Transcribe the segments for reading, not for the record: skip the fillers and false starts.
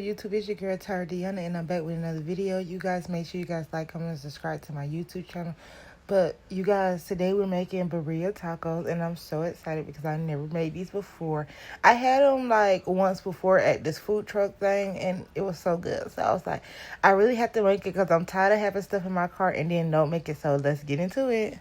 YouTube? It's your girl Tara Deanna, and I'm back with another video. You guys, make sure you guys like, comment, and subscribe to my YouTube channel. But you guys, today we're making Birria tacos, and I'm so excited because I never made these before. I had them like once before at this food truck thing, and it was so good. So I was like, I really have to make it because I'm tired of having stuff in my cart and then don't make it. So let's get into it.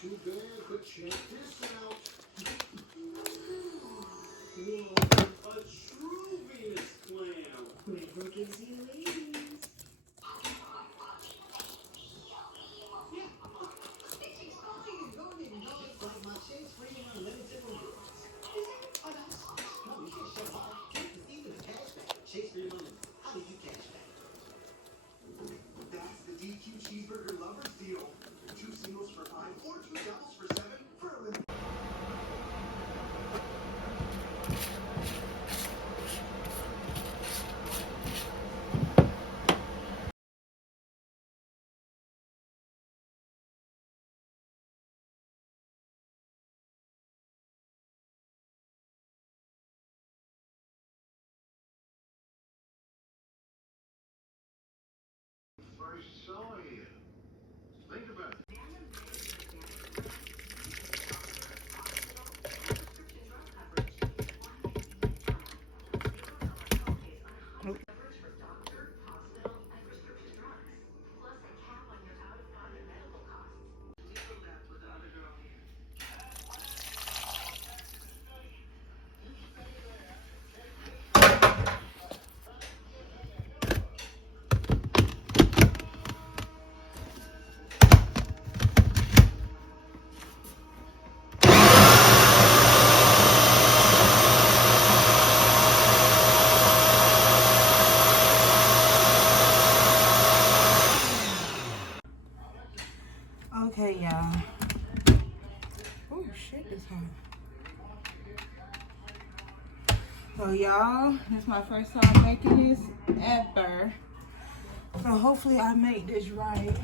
Too bad, but check this out. Whoa, a true Venus clam. Whatever gives you ladies. Yeah, it's fine. You don't even know it, but my chase for you unlimited rewards. Oh, no, you can't show off. Even a cashback. Chase for your money. How do you cash back? That's the DQ Cheeseburger Lovers deal. 2 singles for $5 or 2 doubles for $7 for a limit. First saw you. Think about it. Okay, y'all. Oh shit, it's hot. So y'all, this is my first time making this ever. So hopefully I make this right.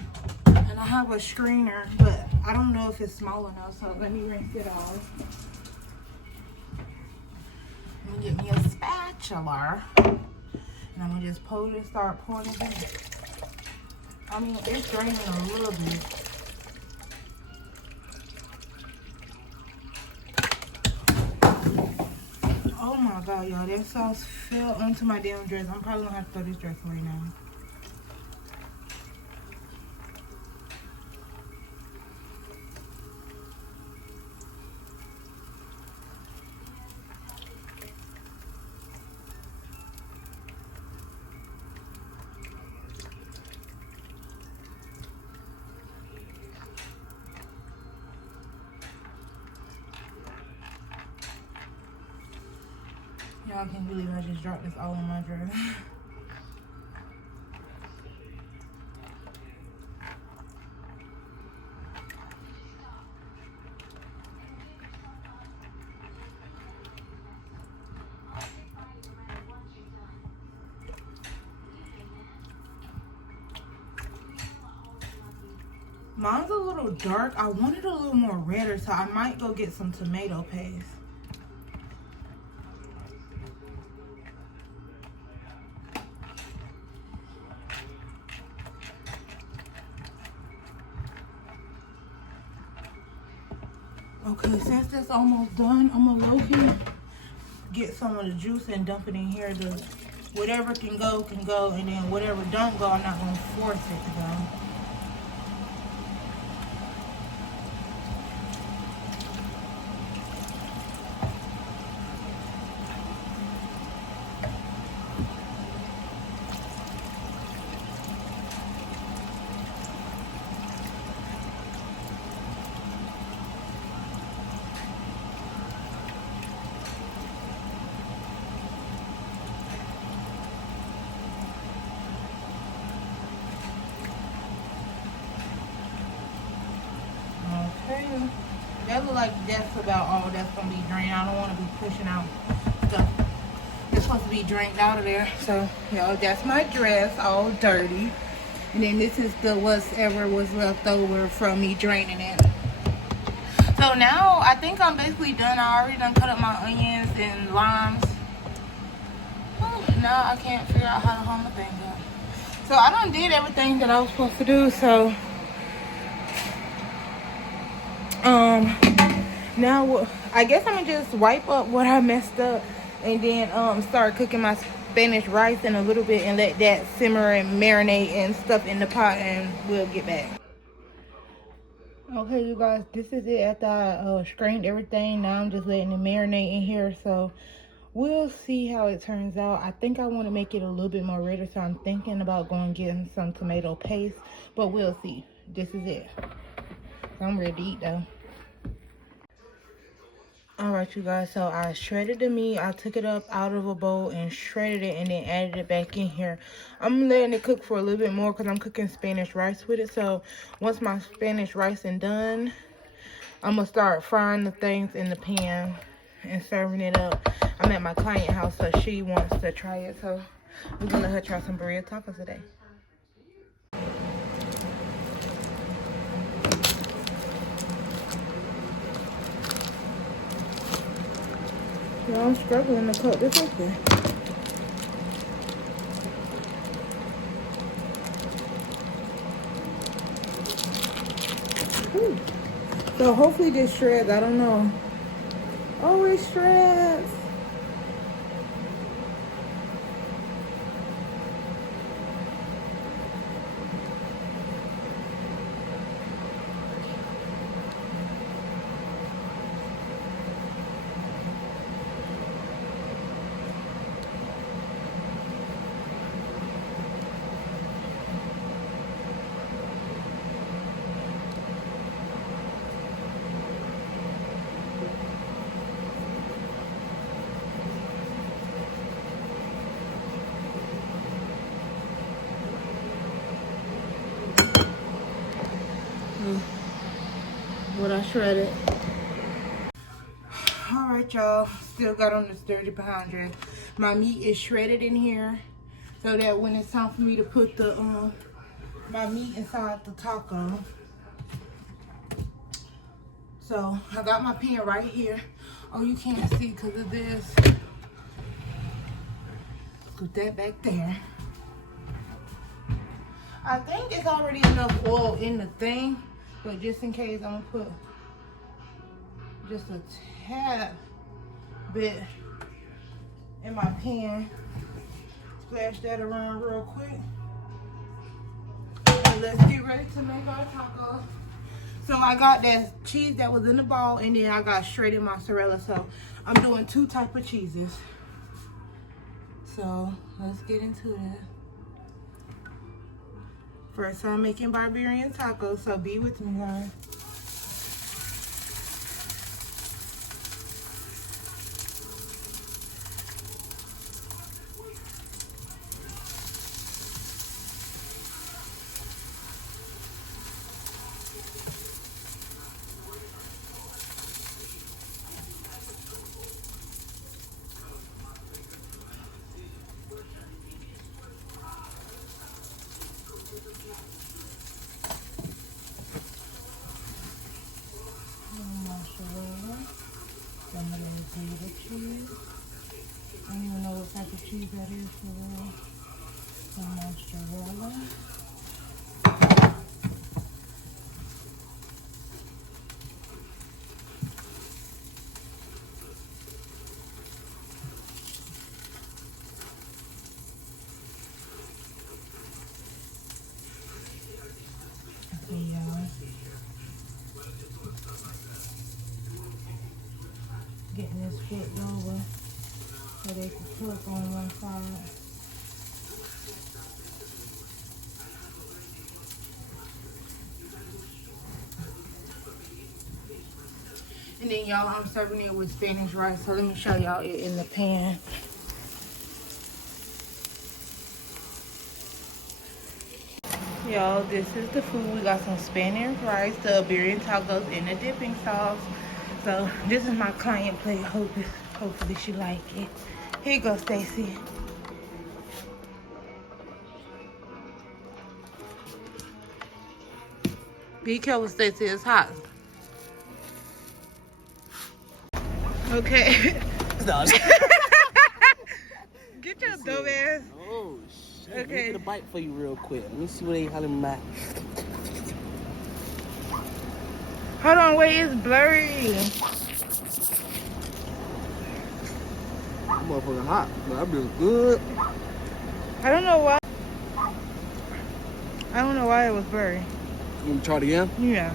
And I have a screener, but I don't know if it's small enough, so let me rinse it off. I'm gonna get me a spatula. And I'm gonna just start pouring it in. I mean, it's draining a little bit. God, y'all, that sauce fell onto my damn dress. I'm probably gonna have to throw this dress away now. Y'all can't believe I just dropped this all on my dress. Mine's a little dark. I wanted a little more redder, so I might go get some tomato paste. Okay, since that's almost done, I'm gonna low-key get some of the juice and dump it in here. Whatever can go, and then whatever don't go, I'm not gonna force it to go. Okay, that look like that's about all that's gonna be drained. I don't want to be pushing out stuff that's supposed to be drained out of there. So, y'all, that's my dress all dirty, and then this is the whatever was left over from me draining it. So now I think I'm basically done. I already done cut up my onions and limes. Now I can't figure out how to hold my thing up. So I done did everything that I was supposed to do. So now I guess I'm gonna just wipe up what I messed up, and then start cooking my Spanish rice in a little bit and let that simmer and marinate and stuff in the pot, and we'll get back. Okay, you guys, this is it after I strained everything. Now I'm just letting it marinate in here, so we'll see how it turns out. I think I want to make it a little bit more redder, so I'm thinking about going and getting some tomato paste, but we'll see. This is it. I'm ready to eat though. Alright, you guys, so I shredded the meat. I took it up out of a bowl and shredded it and then added it back in here. I'm letting it cook for a little bit more because I'm cooking Spanish rice with it. So once my Spanish rice is done, I'm going to start frying the things in the pan and serving it up. I'm at my client's house, so she wants to try it. So we're going to let her try some birria tacos today. Yeah, I'm struggling to cut this open. Ooh. So hopefully this shreds. I don't know. Oh, it shreds. What I shredded. Alright, y'all, still got on this 30-pound dress. My meat is shredded in here so that when it's time for me to put the my meat inside the taco. So I got my pan right here. Oh, you can't see because of this. Put that back there. I think it's already enough oil in the thing, but just in case, I'm gonna put just a tad bit in my pan. Splash that around real quick. And let's get ready to make our tacos. So I got that cheese that was in the ball, and then I got shredded mozzarella. So I'm doing 2 types of cheeses. So let's get into that. First time making Barbarian tacos, so be with me, guys. Mozzarella, some of them Gouda cheese. I don't even know what type of cheese that is for real. Some mozzarella. Okay, y'all. Getting this flipped over so they can cook on one side. And then y'all, I'm serving it with Spanish rice. So let me show y'all it in the pan. Y'all, this is the food. We got some Spanish rice, the Birria tacos, and the dipping sauce. So this is my client plate. Hopefully she like it. Here you go, Stacy. Be careful, Stacy. It's hot. Okay. No. Get your dumb ass. Oh shit. Let me Okay. get a bite for you real quick. Let me see what they hollering about. Hold on, wait, it's blurry. Motherfucking hot, but that feels good. I don't know why. I don't know why it was blurry. You want me to try it again? Yeah.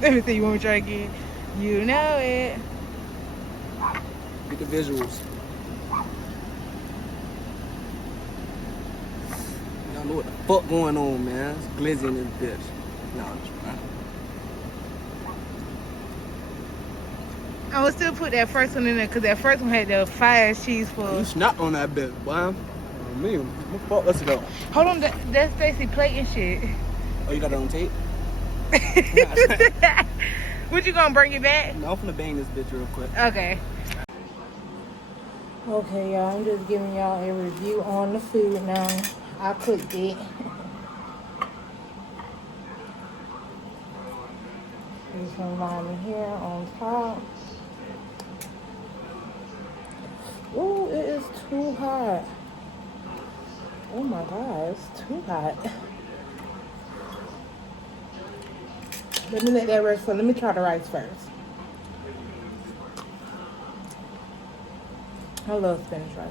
Let me see, you want me to try again? You know it. Get the visuals. Y'all know what the fuck going on, man. It's glizzy in this bitch. No, I'm just playing. I would still put that first one in there because that first one had the fire cheese You for. snapped on that bitch, boy. Oh, me, what the fuck? Let's go. Hold on, that's Stacy plate and shit. Oh, you got it on tape? What, you gonna bring it back? No, I'm finna bang this bitch real quick. Okay. Okay, y'all, I'm just giving y'all a review on the food now. I cooked it. There's some lime here on top. Ooh, it is too hot. Oh my God, it's too hot. Let me let that rest for. Let me try the rice first. I love Spanish rice.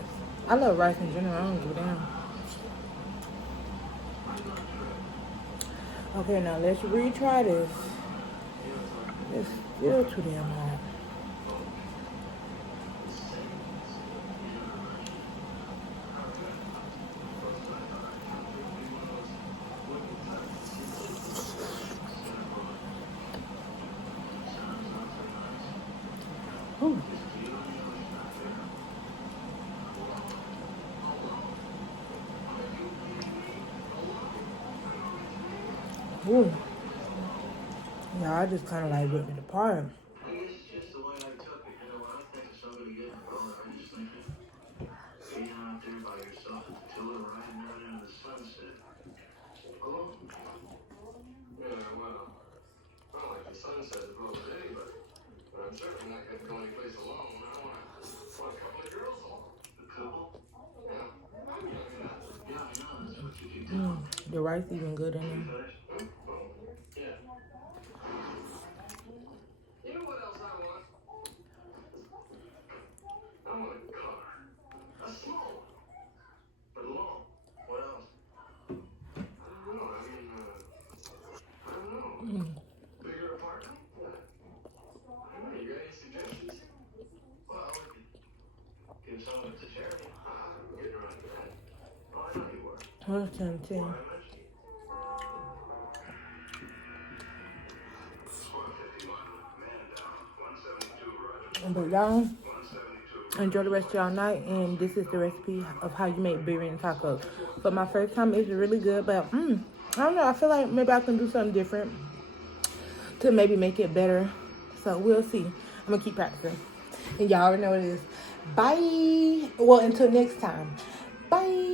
I love rice in general. I don't give a damn. Okay, now let's retry this. It's still too damn hot. Ooh. Ooh. Yeah, I just kind of like ripped it apart. The rice even good in there. What's 10? But y'all enjoy the rest of y'all night, and this is the recipe of how you make birria and tacos. But my first time is really good, but I don't know. I feel like maybe I can do something different to maybe make it better. So we'll see. I'm gonna keep practicing. And y'all already know what it is. Bye. Well, until next time. Bye.